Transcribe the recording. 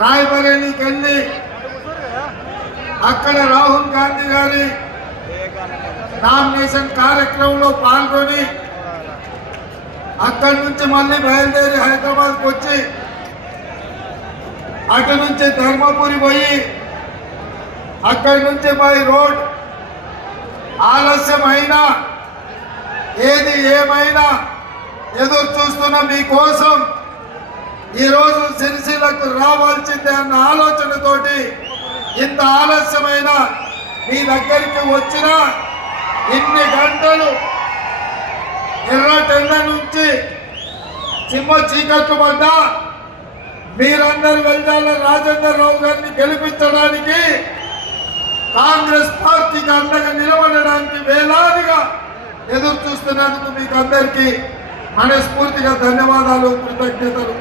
రాయబరేలీకి వెళ్ళి అక్కడ రాహుల్ గాంధీ గారి నామినేషన్ కార్యక్రమంలో పాల్గొని అక్కడి నుంచి మళ్ళీ బయలుదేరి హైదరాబాద్కి వచ్చి అటు నుంచి ధర్మపురి పోయి అక్కడి నుంచి బై రోడ్ ఆలస్యమైనా ఏది ఏమైనా ఎదురు చూస్తున్న మీకోసం ఈరోజు సిరిసిల్లకు రావాల్సిందే అన్న ఆలోచనతోటి ఇంత ఆలస్యమైన మీ దగ్గరికి వచ్చిన ఇన్ని గంటలు ఎర్రటెండ నుంచి సింహ చీకట్లు పడ్డా మీరందరూ వెళ్ళాల రాజేందర్ రావు గారిని గెలిపించడానికి కాంగ్రెస్ పార్టీకి అండగా నిలబడడానికి వేలాదిగా ఎదురు చూస్తున్నందుకు మీకు అందరికీ మనస్ఫూర్తిగా ధన్యవాదాలు, కృతజ్ఞతలు.